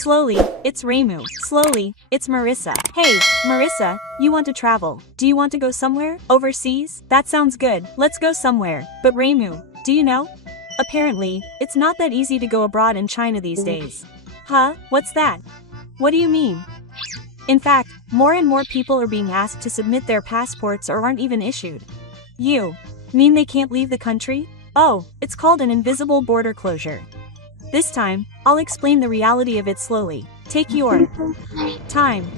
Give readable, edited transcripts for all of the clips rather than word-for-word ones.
Slowly, it's Reimu. Slowly, it's Marissa. Hey, Marissa, you want to travel? Do you want to go somewhere? Overseas? That sounds good. Let's go somewhere. But Reimu, do you know? Apparently, it's not that easy to go abroad in China these days. Huh? What's that? What do you mean? In fact, more and more people are being asked to submit their passports or aren't even issued. You mean they can't leave the country? Oh, it's called an invisible border closure. This time, I'll explain the reality of it slowly. Take your time.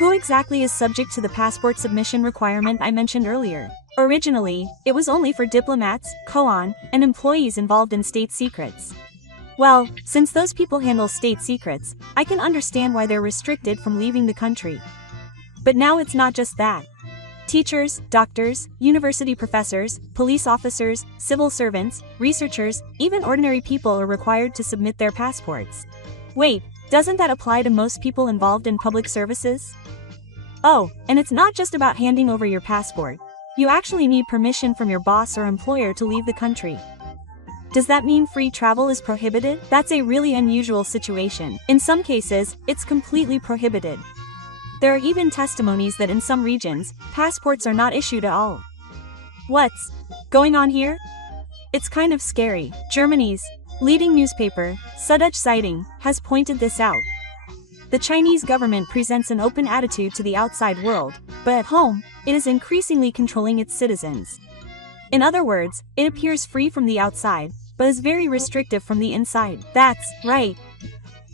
Who exactly is subject to the passport submission requirement I mentioned earlier? Originally, it was only for diplomats, koan, and employees involved in state secrets. Well, since those people handle state secrets, I can understand why they're restricted from leaving the country. But now it's not just that. Teachers, doctors, university professors, police officers, civil servants, researchers, even ordinary people are required to submit their passports. Wait, doesn't that apply to most people involved in public services? Oh, and it's not just about handing over your passport. You actually need permission from your boss or employer to leave the country. Does that mean free travel is prohibited? That's a really unusual situation. In some cases, it's completely prohibited. There are even testimonies that in some regions, passports are not issued at all. What's going on here? It's kind of scary. Germany's leading newspaper, Süddeutsche Zeitung, has pointed this out. The Chinese government presents an open attitude to the outside world, but at home, it is increasingly controlling its citizens. In other words, it appears free from the outside, but is very restrictive from the inside. That's right.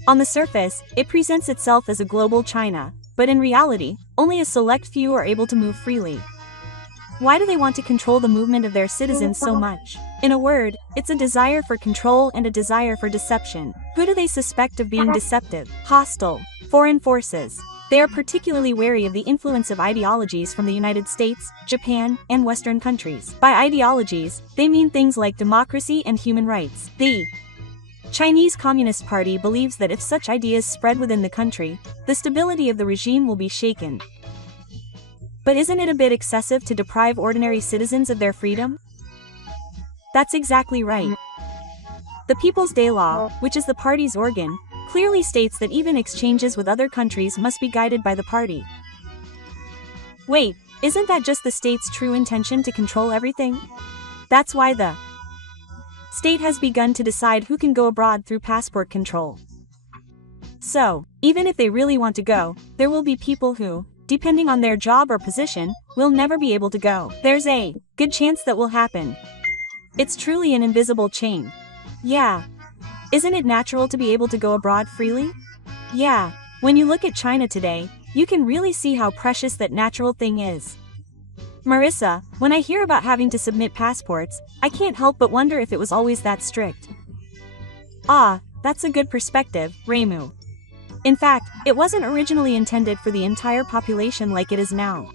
On the surface, it presents itself as a global China, but in reality, only a select few are able to move freely. Why do they want to control the movement of their citizens so much? In a word, it's a desire for control and a desire for deception. Who do they suspect of being deceptive? Hostile. Foreign forces. They are particularly wary of the influence of ideologies from the United States, Japan, and Western countries. By ideologies, they mean things like democracy and human rights. The Chinese Communist Party believes that if such ideas spread within the country, the stability of the regime will be shaken. But isn't it a bit excessive to deprive ordinary citizens of their freedom? That's exactly right. The People's Day Law, which is the party's organ, clearly states that even exchanges with other countries must be guided by the party. Wait, isn't that just the state's true intention to control everything? That's why the state has begun to decide who can go abroad through passport control. So, even if they really want to go, there will be people who, depending on their job or position, will never be able to go. There's a good chance that will happen. It's truly an invisible chain. Yeah. Isn't it natural to be able to go abroad freely? Yeah. When you look at China today, you can really see how precious that natural thing is. Marissa, when I hear about having to submit passports, I can't help but wonder if it was always that strict. Ah, that's a good perspective, Reimu. In fact, it wasn't originally intended for the entire population like it is now.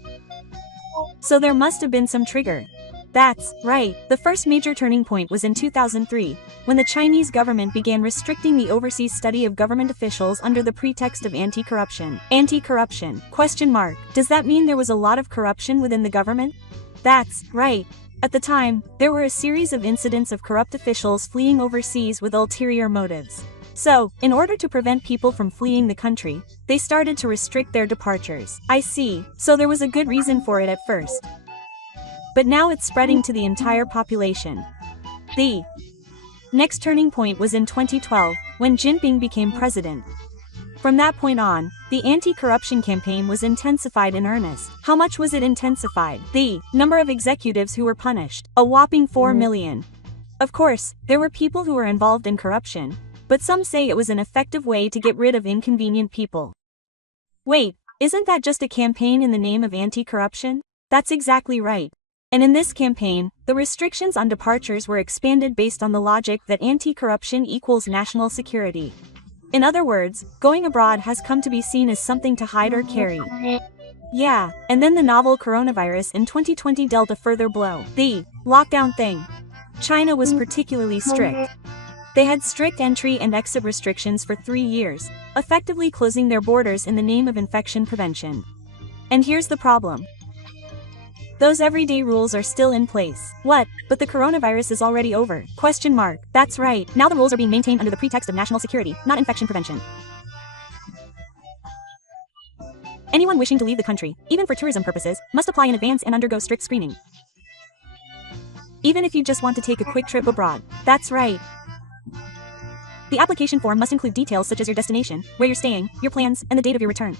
So there must have been some trigger. That's right. The first major turning point was in 2003, when the Chinese government began restricting the overseas study of government officials under the pretext of anti-corruption. Anti-corruption? ? Does that mean there was a lot of corruption within the government? That's right. At the time, there were a series of incidents of corrupt officials fleeing overseas with ulterior motives. So, in order to prevent people from fleeing the country, they started to restrict their departures. I see. So there was a good reason for it at first. But now it's spreading to the entire population. The next turning point was in 2012, when Jinping became president. From that point on, the anti-corruption campaign was intensified in earnest. How much was it intensified? The number of executives who were punished. A whopping 4 million. Of course, there were people who were involved in corruption, but some say it was an effective way to get rid of inconvenient people. Wait, isn't that just a campaign in the name of anti-corruption? That's exactly right. And in this campaign, the restrictions on departures were expanded based on the logic that anti-corruption equals national security. In other words, going abroad has come to be seen as something to hide or carry. Yeah, and then the novel coronavirus in 2020 dealt a further blow. The lockdown thing. China was particularly strict. They had strict entry and exit restrictions for 3 years, effectively closing their borders in the name of infection prevention. And here's the problem. Those everyday rules are still in place. What? But the coronavirus is already over. Question mark. That's right. Now the rules are being maintained under the pretext of national security, not infection prevention. Anyone wishing to leave the country, even for tourism purposes, must apply in advance and undergo strict screening. Even if you just want to take a quick trip abroad. That's right. The application form must include details such as your destination, where you're staying, your plans, and the date of your return.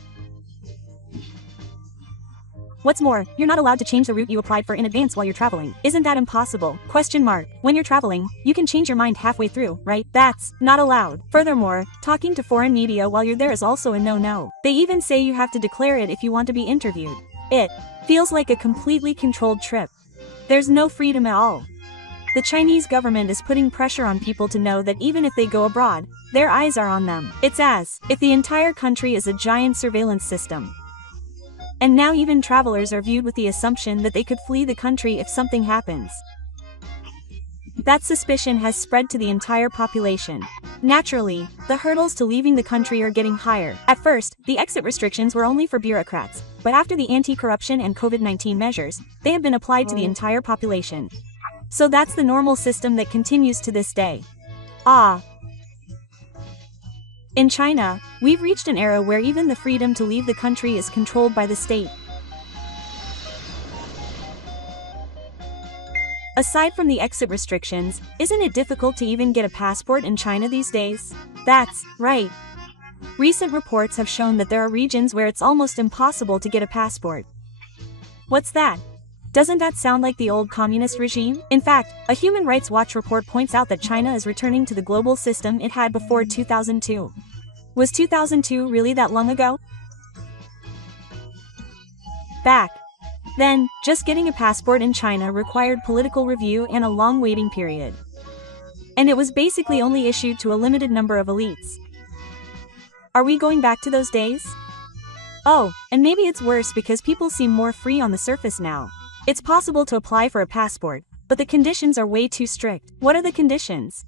What's more, you're not allowed to change the route you applied for in advance while you're traveling. Isn't that impossible? Question mark. When you're traveling, you can change your mind halfway through, right? That's not allowed. Furthermore, talking to foreign media while you're there is also a no-no. They even say you have to declare it if you want to be interviewed. It feels like a completely controlled trip. There's no freedom at all. The Chinese government is putting pressure on people to know that even if they go abroad, their eyes are on them. It's as if the entire country is a giant surveillance system. And now even travelers are viewed with the assumption that they could flee the country if something happens. That suspicion has spread to the entire population. Naturally, the hurdles to leaving the country are getting higher. At first, the exit restrictions were only for bureaucrats, but after the anti-corruption and COVID-19 measures, they have been applied to the entire population. So that's the normal system that continues to this day. In China, we've reached an era where even the freedom to leave the country is controlled by the state. Aside from the exit restrictions, isn't it difficult to even get a passport in China these days? That's right. Recent reports have shown that there are regions where it's almost impossible to get a passport. What's that? Doesn't that sound like the old communist regime? In fact, a Human Rights Watch report points out that China is returning to the global system it had before 2002. Was 2002 really that long ago? Back then, just getting a passport in China required political review and a long waiting period. And it was basically only issued to a limited number of elites. Are we going back to those days? Oh, and maybe it's worse because people seem more free on the surface now. It's possible to apply for a passport, but the conditions are way too strict. What are the conditions?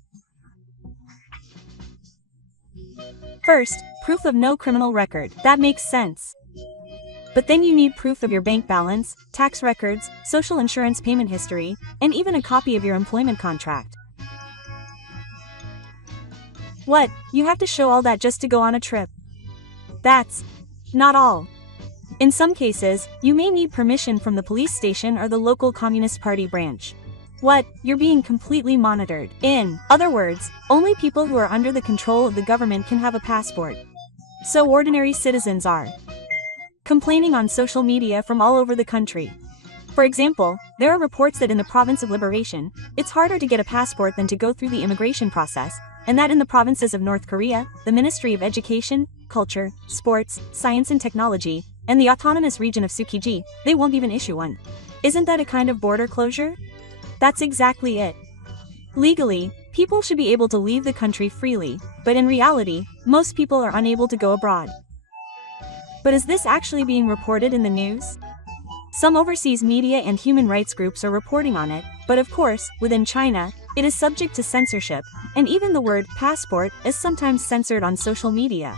First, proof of no criminal record. That makes sense. But then you need proof of your bank balance, tax records, social insurance payment history, and even a copy of your employment contract. What? You have to show all that just to go on a trip? That's not all. In some cases, you may need permission from the police station or the local Communist Party branch. What? You're being completely monitored. In other words, only people who are under the control of the government can have a passport. So ordinary citizens are complaining on social media from all over the country. For example, there are reports that in the province of Liberation, it's harder to get a passport than to go through the immigration process, and that in the provinces of North Korea, the Ministry of Education, Culture, Sports, Science and Technology, and the autonomous region of Tsukiji, they won't even issue one. Isn't that a kind of border closure? That's exactly it. Legally, people should be able to leave the country freely, but in reality, most people are unable to go abroad. But is this actually being reported in the news? Some overseas media and human rights groups are reporting on it, but of course, within China, it is subject to censorship, and even the word passport is sometimes censored on social media.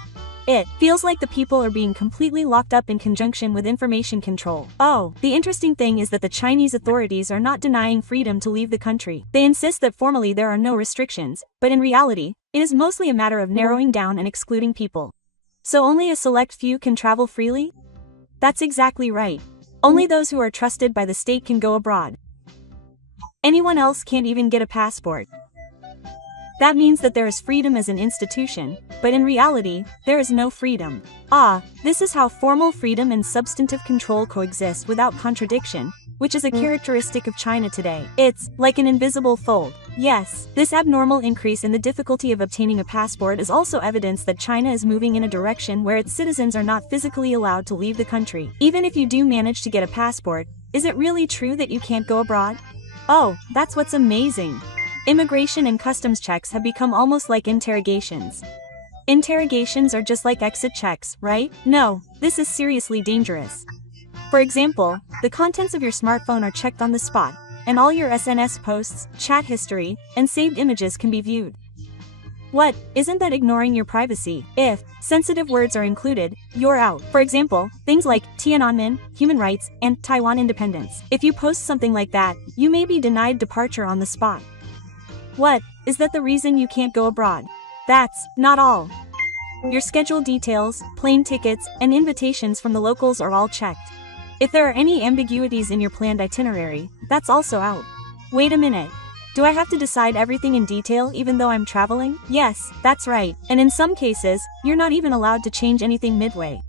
It feels like the people are being completely locked up in conjunction with information control. Oh, the interesting thing is that the Chinese authorities are not denying freedom to leave the country. They insist that formally there are no restrictions, but in reality, it is mostly a matter of narrowing down and excluding people. So only a select few can travel freely? That's exactly right. Only those who are trusted by the state can go abroad. Anyone else can't even get a passport. That means that there is freedom as an institution, but in reality, there is no freedom. This is how formal freedom and substantive control coexist without contradiction, which is a characteristic of China today. It's like an invisible fold. Yes, this abnormal increase in the difficulty of obtaining a passport is also evidence that China is moving in a direction where its citizens are not physically allowed to leave the country. Even if you do manage to get a passport, is it really true that you can't go abroad? Oh, that's what's amazing. Immigration and customs checks have become almost like interrogations. Interrogations are just like exit checks, right? No, this is seriously dangerous. For example, the contents of your smartphone are checked on the spot, and all your SNS posts, chat history, and saved images can be viewed. What? Isn't that ignoring your privacy? If sensitive words are included, you're out. For example, things like Tiananmen, human rights, and Taiwan independence. If you post something like that, you may be denied departure on the spot. What? Is that the reason you can't go abroad? That's not all. Your schedule details, plane tickets, and invitations from the locals are all checked. If there are any ambiguities in your planned itinerary, that's also out. Wait a minute. Do I have to decide everything in detail even though I'm traveling? Yes, that's right. And in some cases, you're not even allowed to change anything midway.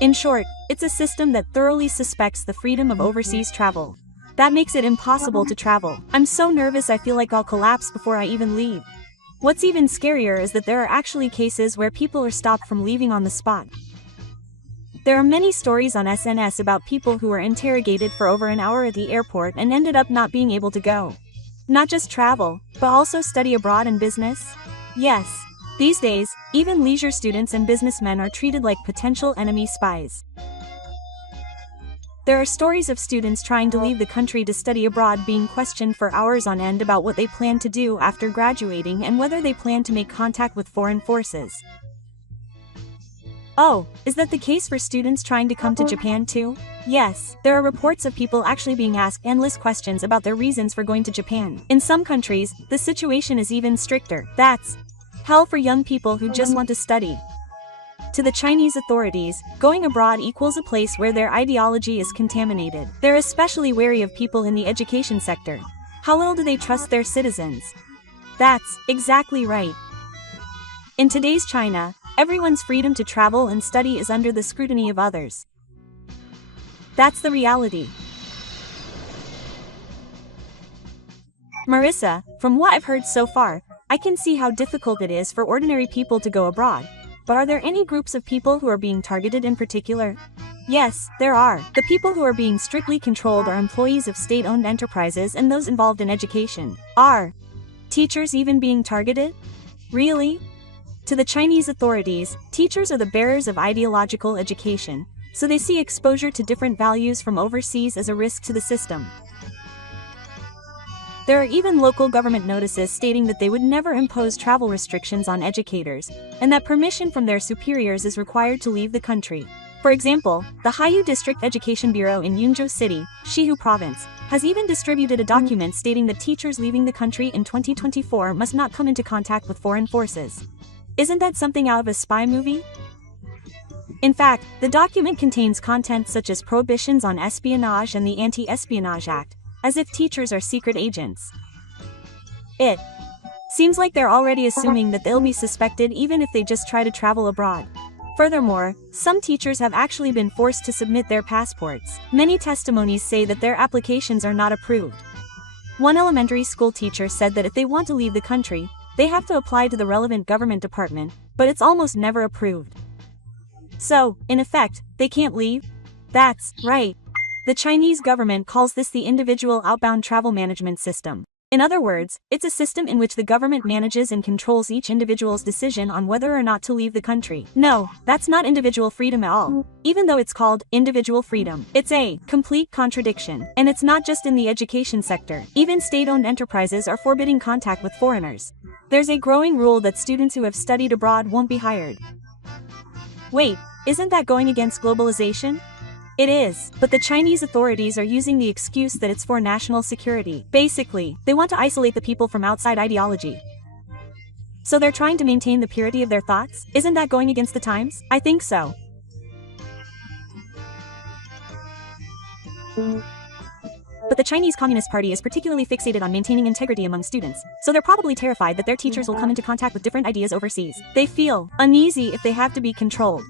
In short, it's a system that thoroughly suspects the freedom of overseas travel. That makes it impossible to travel. I'm so nervous I feel like I'll collapse before I even leave. What's even scarier is that there are actually cases where people are stopped from leaving on the spot. There are many stories on SNS about people who were interrogated for over an hour at the airport and ended up not being able to go. Not just travel, but also study abroad and business? Yes. These days, even leisure students and businessmen are treated like potential enemy spies. There are stories of students trying to leave the country to study abroad being questioned for hours on end about what they plan to do after graduating and whether they plan to make contact with foreign forces. Oh, is that the case for students trying to come to Japan too? Yes, there are reports of people actually being asked endless questions about their reasons for going to Japan. In some countries, the situation is even stricter. That's hell for young people who just want to study. To the Chinese authorities, going abroad equals a place where their ideology is contaminated. They're especially wary of people in the education sector. How little do they trust their citizens? That's exactly right. In today's China, everyone's freedom to travel and study is under the scrutiny of others. That's the reality. Marissa, from what I've heard so far, I can see how difficult it is for ordinary people to go abroad. But are there any groups of people who are being targeted in particular? Yes, there are. The people who are being strictly controlled are employees of state-owned enterprises and those involved in education. Are teachers even being targeted? Really? To the Chinese authorities, teachers are the bearers of ideological education, so they see exposure to different values from overseas as a risk to the system. There are even local government notices stating that they would never impose travel restrictions on educators, and that permission from their superiors is required to leave the country. For example, the Haiyu District Education Bureau in Yunzhou City, Shihu Province, has even distributed a document stating that teachers leaving the country in 2024 must not come into contact with foreign forces. Isn't that something out of a spy movie? In fact, the document contains content such as prohibitions on espionage and the Anti-Espionage Act, as if teachers are secret agents. It seems like they're already assuming that they'll be suspected even if they just try to travel abroad. Furthermore, some teachers have actually been forced to submit their passports. Many testimonies say that their applications are not approved. One elementary school teacher said that if they want to leave the country, they have to apply to the relevant government department, but it's almost never approved. So, in effect, they can't leave? That's right. The Chinese government calls this the Individual Outbound Travel Management System. In other words, it's a system in which the government manages and controls each individual's decision on whether or not to leave the country. No, that's not individual freedom at all. Even though it's called individual freedom, it's a complete contradiction. And it's not just in the education sector. Even state-owned enterprises are forbidding contact with foreigners. There's a growing rule that students who have studied abroad won't be hired. Wait, isn't that going against globalization? It is, but the Chinese authorities are using the excuse that it's for national security. Basically, they want to isolate the people from outside ideology. So they're trying to maintain the purity of their thoughts? Isn't that going against the times? I think so. But the Chinese Communist Party is particularly fixated on maintaining integrity among students, so they're probably terrified that their teachers will come into contact with different ideas overseas. They feel uneasy if they have to be controlled.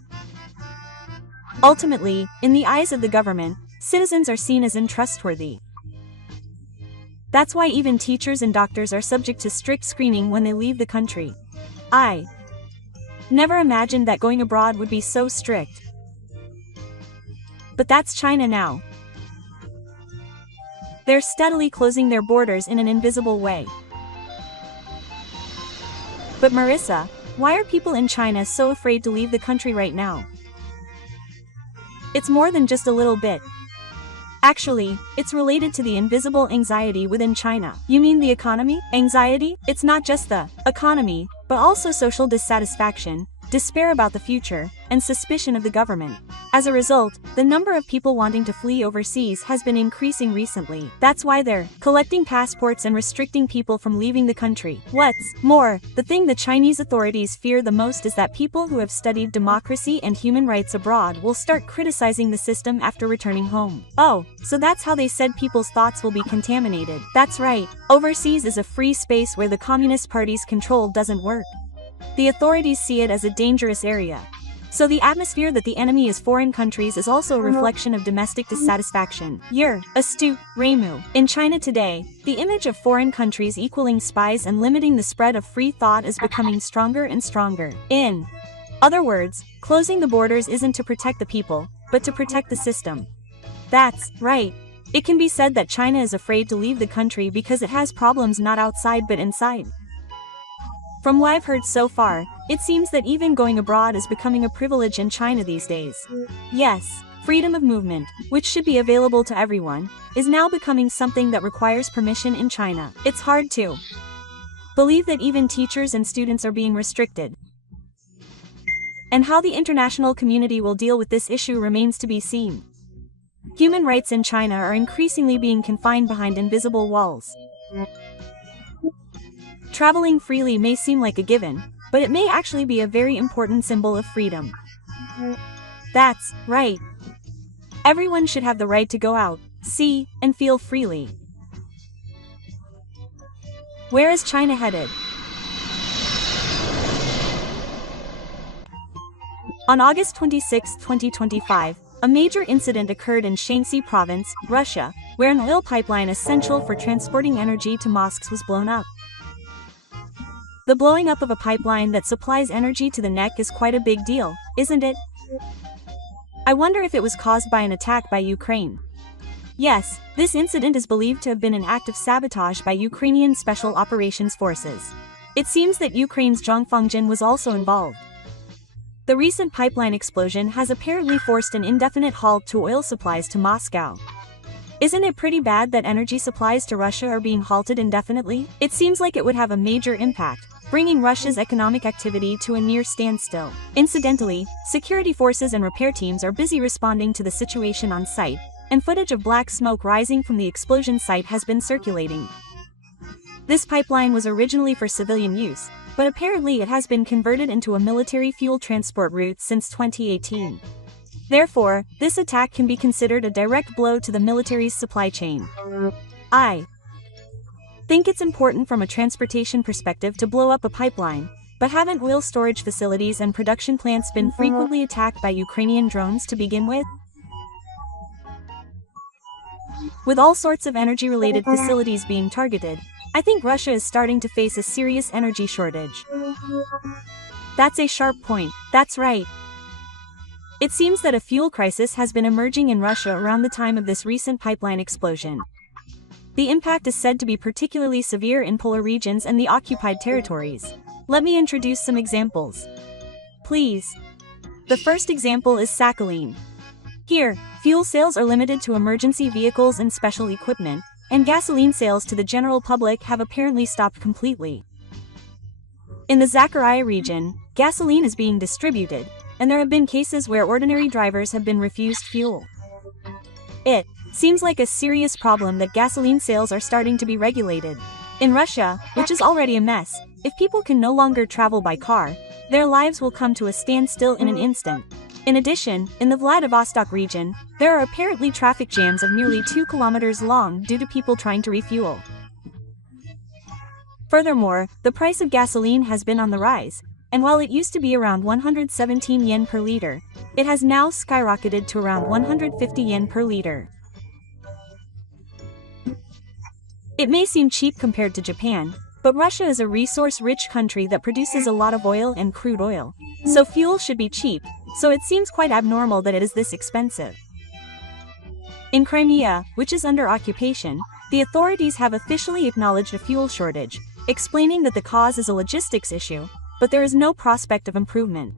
Ultimately, in the eyes of the government, citizens are seen as untrustworthy. That's why even teachers and doctors are subject to strict screening when they leave the country. I never imagined that going abroad would be so strict. But that's China now. They're steadily closing their borders in an invisible way. But Marissa, why are people in China so afraid to leave the country right now? It's more than just a little bit. Actually, it's related to the invisible anxiety within China. You mean the economy? Anxiety? It's not just the economy, but but also social dissatisfaction, despair about the future, and suspicion of the government. As a result, the number of people wanting to flee overseas has been increasing recently. That's why they're collecting passports and restricting people from leaving the country. What's more, the thing the Chinese authorities fear the most is that people who have studied democracy and human rights abroad will start criticizing the system after returning home. Oh, so that's how they said people's thoughts will be contaminated. That's right, overseas is a free space where the Communist Party's control doesn't work. The authorities see it as a dangerous area. So the atmosphere that the enemy is foreign countries is also a reflection of domestic dissatisfaction. You're astute, Reimu. In China today, the image of foreign countries equaling spies and limiting the spread of free thought is becoming stronger and stronger. In other words, closing the borders isn't to protect the people, but to protect the system. That's right. It can be said that China is afraid to leave the country because it has problems not outside but inside. From what I've heard so far, it seems that even going abroad is becoming a privilege in China these days. Yes, freedom of movement, which should be available to everyone, is now becoming something that requires permission in China. It's hard to believe that even teachers and students are being restricted. And how the international community will deal with this issue remains to be seen. Human rights in China are increasingly being confined behind invisible walls. Traveling freely may seem like a given, but it may actually be a very important symbol of freedom. That's right. Everyone should have the right to go out, see, and feel freely. Where is China headed? On August 26, 2025, a major incident occurred in Shaanxi province, Russia, where an oil pipeline essential for transporting energy to mosques was blown up. The blowing up of a pipeline that supplies energy to the neck is quite a big deal, isn't it? I wonder if it was caused by an attack by Ukraine. Yes, this incident is believed to have been an act of sabotage by Ukrainian Special Operations Forces. It seems that Ukraine's Zhongfangjin was also involved. The recent pipeline explosion has apparently forced an indefinite halt to oil supplies to Moscow. Isn't it pretty bad that energy supplies to Russia are being halted indefinitely? It seems like it would have a major impact, bringing Russia's economic activity to a near standstill. Incidentally, security forces and repair teams are busy responding to the situation on site, and footage of black smoke rising from the explosion site has been circulating. This pipeline was originally for civilian use, but apparently it has been converted into a military fuel transport route since 2018. Therefore, this attack can be considered a direct blow to the military's supply chain. I think it's important from a transportation perspective to blow up a pipeline, but haven't oil storage facilities and production plants been frequently attacked by Ukrainian drones to begin with? With all sorts of energy-related facilities being targeted, I think Russia is starting to face a serious energy shortage. That's a sharp point, that's right. It seems that a fuel crisis has been emerging in Russia around the time of this recent pipeline explosion. The impact is said to be particularly severe in polar regions and the occupied territories. Let me introduce some examples. Please. The first example is Sakhalin. Here, fuel sales are limited to emergency vehicles and special equipment, and gasoline sales to the general public have apparently stopped completely. In the Zacharia region, gasoline is being distributed, and there have been cases where ordinary drivers have been refused fuel. It seems like a serious problem that gasoline sales are starting to be regulated. In Russia, which is already a mess, if people can no longer travel by car, their lives will come to a standstill in an instant. In addition, in the Vladivostok region, there are apparently traffic jams of nearly 2 kilometers long due to people trying to refuel. Furthermore, the price of gasoline has been on the rise, and while it used to be around 117 yen per liter, it has now skyrocketed to around 150 yen per liter. It may seem cheap compared to Japan, but Russia is a resource-rich country that produces a lot of oil and crude oil, so fuel should be cheap, so it seems quite abnormal that it is this expensive. In Crimea, which is under occupation, the authorities have officially acknowledged a fuel shortage, explaining that the cause is a logistics issue, but there is no prospect of improvement.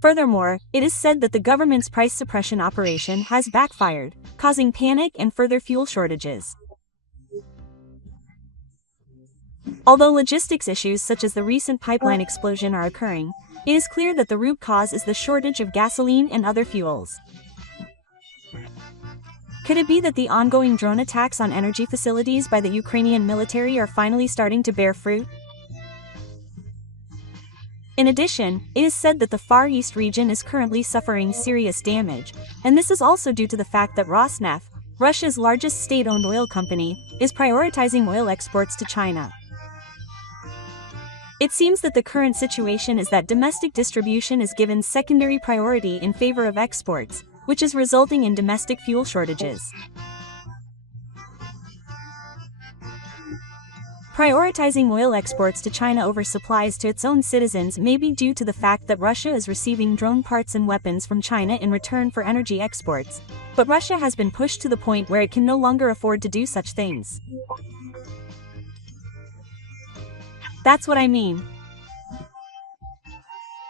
Furthermore, it is said that the government's price suppression operation has backfired, causing panic and further fuel shortages. Although logistics issues such as the recent pipeline explosion are occurring, it is clear that the root cause is the shortage of gasoline and other fuels. Could it be that the ongoing drone attacks on energy facilities by the Ukrainian military are finally starting to bear fruit? In addition, it is said that the Far East region is currently suffering serious damage, and this is also due to the fact that Rosneft, Russia's largest state-owned oil company, is prioritizing oil exports to China. It seems that the current situation is that domestic distribution is given secondary priority in favor of exports, which is resulting in domestic fuel shortages. Prioritizing oil exports to China over supplies to its own citizens may be due to the fact that Russia is receiving drone parts and weapons from China in return for energy exports, but Russia has been pushed to the point where it can no longer afford to do such things. That's what I mean.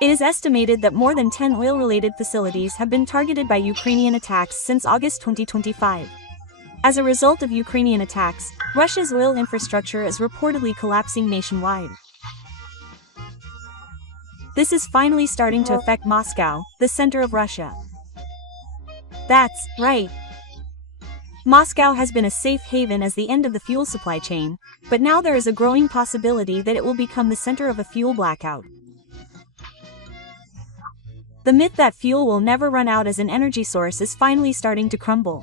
It is estimated that more than 10 oil-related facilities have been targeted by Ukrainian attacks since August 2025. As a result of Ukrainian attacks, Russia's oil infrastructure is reportedly collapsing nationwide. This is finally starting to affect Moscow, the center of Russia. That's right. Moscow has been a safe haven as the end of the fuel supply chain, but now there is a growing possibility that it will become the center of a fuel blackout. The myth that fuel will never run out as an energy source is finally starting to crumble.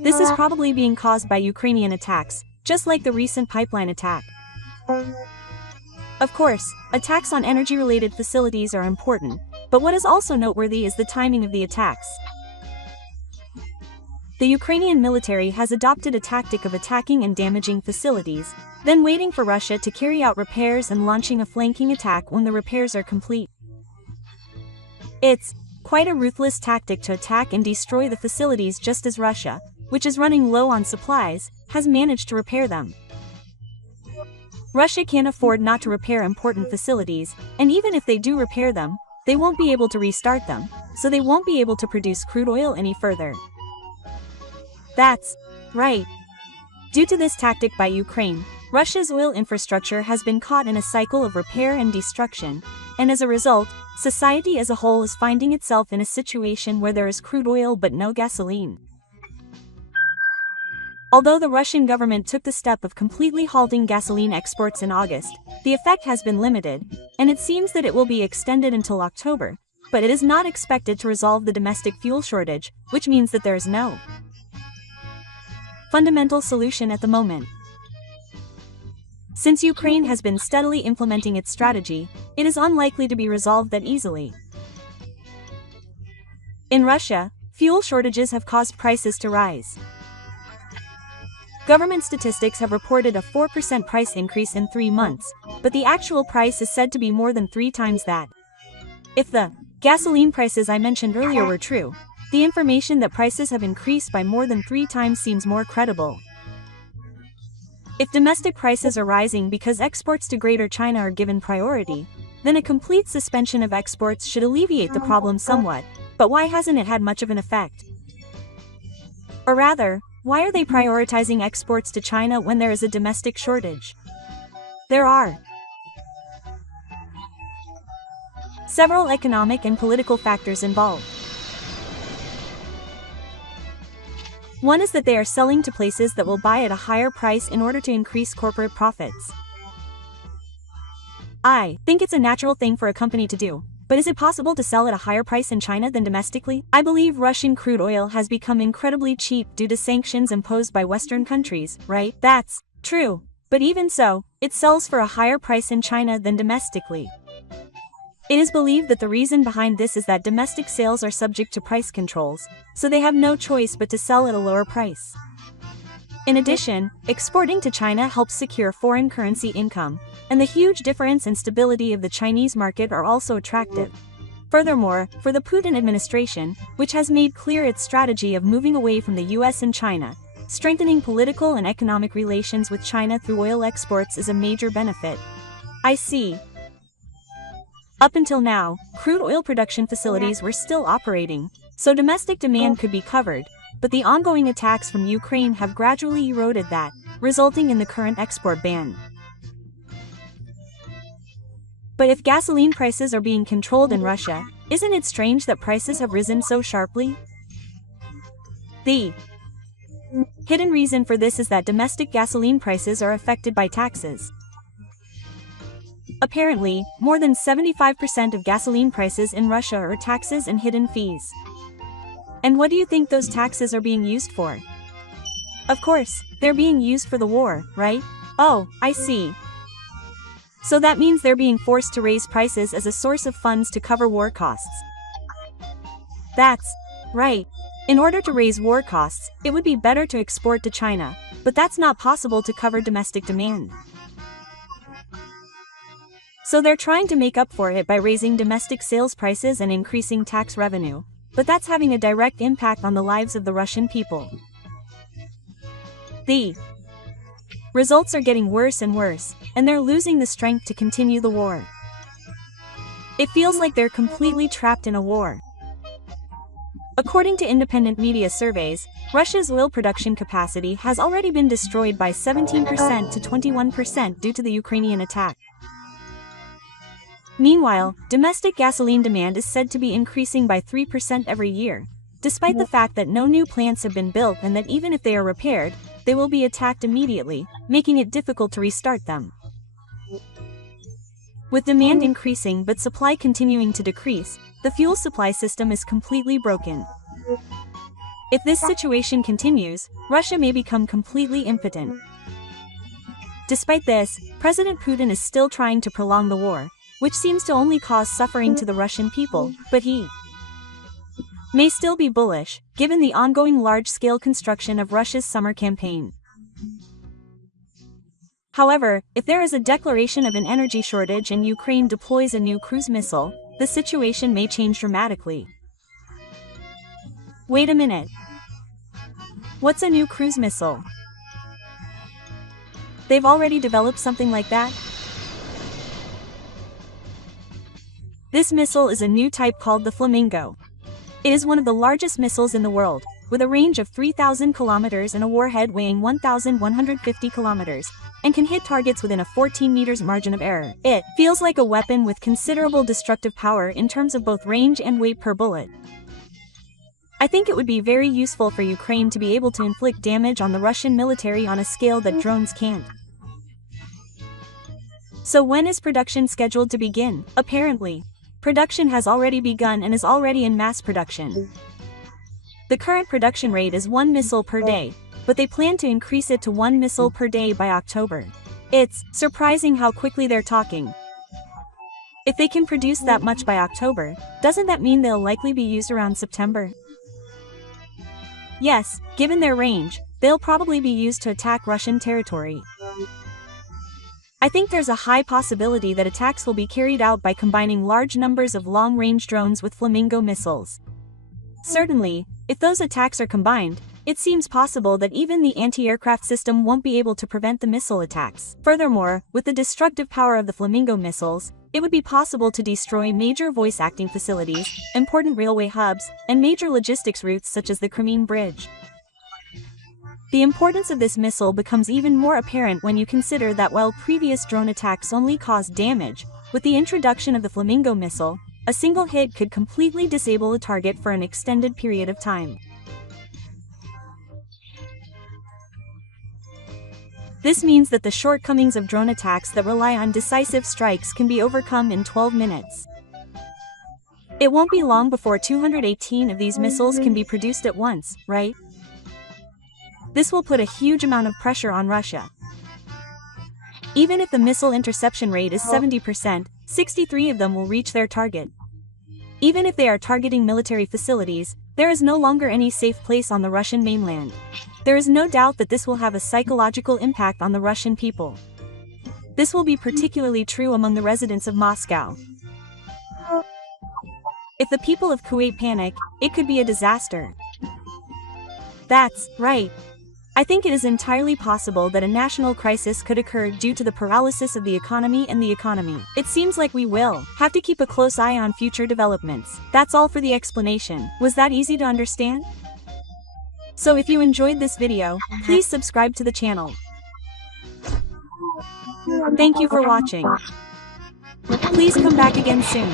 This is probably being caused by Ukrainian attacks, just like the recent pipeline attack. Of course, attacks on energy-related facilities are important, but what is also noteworthy is the timing of the attacks. The Ukrainian military has adopted a tactic of attacking and damaging facilities, then waiting for Russia to carry out repairs and launching a flanking attack when the repairs are complete. It's quite a ruthless tactic to attack and destroy the facilities just as Russia, which is running low on supplies, has managed to repair them. Russia can't afford not to repair important facilities, and even if they do repair them, they won't be able to restart them, so they won't be able to produce crude oil any further. That's right. Due to this tactic by Ukraine, Russia's oil infrastructure has been caught in a cycle of repair and destruction, and as a result, society as a whole is finding itself in a situation where there is crude oil but no gasoline. Although the Russian government took the step of completely halting gasoline exports in August, the effect has been limited, and it seems that it will be extended until October, but it is not expected to resolve the domestic fuel shortage, which means that there is no fundamental solution at the moment. Since Ukraine has been steadily implementing its strategy, it is unlikely to be resolved that easily. In Russia, fuel shortages have caused prices to rise. Government statistics have reported a 4% price increase in 3 months, but the actual price is said to be more than 3 times that. If the gasoline prices I mentioned earlier were true, the information that prices have increased by more than 3 times seems more credible. If domestic prices are rising because exports to Greater China are given priority, then a complete suspension of exports should alleviate the problem somewhat, but why hasn't it had much of an effect? Or rather, why are they prioritizing exports to China when there is a domestic shortage? There are several economic and political factors involved. One is that they are selling to places that will buy at a higher price in order to increase corporate profits. I think it's a natural thing for a company to do, but is it possible to sell at a higher price in China than domestically? I believe Russian crude oil has become incredibly cheap due to sanctions imposed by Western countries, right? That's true, but even so, it sells for a higher price in China than domestically. It is believed that the reason behind this is that domestic sales are subject to price controls, so they have no choice but to sell at a lower price. In addition, exporting to China helps secure foreign currency income, and the huge difference and stability of the Chinese market are also attractive. Furthermore, for the Putin administration, which has made clear its strategy of moving away from the US and China, strengthening political and economic relations with China through oil exports is a major benefit. I see. Up until now, crude oil production facilities were still operating, so domestic demand could be covered, but the ongoing attacks from Ukraine have gradually eroded that, resulting in the current export ban. But if gasoline prices are being controlled in Russia, isn't it strange that prices have risen so sharply? The hidden reason for this is that domestic gasoline prices are affected by taxes. Apparently, more than 75% of gasoline prices in Russia are taxes and hidden fees. And what do you think those taxes are being used for? Of course, they're being used for the war, right? Oh, I see. So that means they're being forced to raise prices as a source of funds to cover war costs. That's right. In order to raise war costs, it would be better to export to China, but that's not possible to cover domestic demand. So they're trying to make up for it by raising domestic sales prices and increasing tax revenue, but that's having a direct impact on the lives of the Russian people. The results are getting worse and worse, and they're losing the strength to continue the war. It feels like they're completely trapped in a war. According to independent media surveys, Russia's oil production capacity has already been destroyed by 17% to 21% due to the Ukrainian attack. Meanwhile, domestic gasoline demand is said to be increasing by 3% every year, despite the fact that no new plants have been built and that even if they are repaired, they will be attacked immediately, making it difficult to restart them. With demand increasing but supply continuing to decrease, the fuel supply system is completely broken. If this situation continues, Russia may become completely impotent. Despite this, President Putin is still trying to prolong the war, which seems to only cause suffering to the Russian people, but he may still be bullish, given the ongoing large-scale construction of Russia's summer campaign. However, if there is a declaration of an energy shortage and Ukraine deploys a new cruise missile, the situation may change dramatically. Wait a minute. What's a new cruise missile? They've already developed something like that? This missile is a new type called the Flamingo. It is one of the largest missiles in the world, with a range of 3,000 kilometers and a warhead weighing 1,150 kilometers, and can hit targets within a 14 meters margin of error. It feels like a weapon with considerable destructive power in terms of both range and weight per bullet. I think it would be very useful for Ukraine to be able to inflict damage on the Russian military on a scale that drones can't. So when is production scheduled to begin? Apparently, production has already begun and is already in mass production. The current production rate is 1 missile per day, but they plan to increase it to 1 missile per day by October. It's surprising how quickly they're talking. If they can produce that much by October, doesn't that mean they'll likely be used around September? Yes, given their range, they'll probably be used to attack Russian territory. I think there's a high possibility that attacks will be carried out by combining large numbers of long-range drones with Flamingo missiles. Certainly, if those attacks are combined, it seems possible that even the anti-aircraft system won't be able to prevent the missile attacks. Furthermore, with the destructive power of the Flamingo missiles, it would be possible to destroy major voice-acting facilities, important railway hubs, and major logistics routes such as the Crimean Bridge. The importance of this missile becomes even more apparent when you consider that while previous drone attacks only caused damage, with the introduction of the Flamingo missile, a single hit could completely disable a target for an extended period of time. This means that the shortcomings of drone attacks that rely on decisive strikes can be overcome in 12 minutes. It won't be long before 218 of these missiles can be produced at once, right? This will put a huge amount of pressure on Russia. Even if the missile interception rate is 70%, 63 of them will reach their target. Even if they are targeting military facilities, there is no longer any safe place on the Russian mainland. There is no doubt that this will have a psychological impact on the Russian people. This will be particularly true among the residents of Moscow. If the people of Kuwait panic, it could be a disaster. That's right. I think it is entirely possible that a national crisis could occur due to the paralysis of the economy and the economy. It seems like we will have to keep a close eye on future developments. That's all for the explanation. Was that easy to understand? So if you enjoyed this video, please subscribe to the channel. Thank you for watching. Please come back again soon.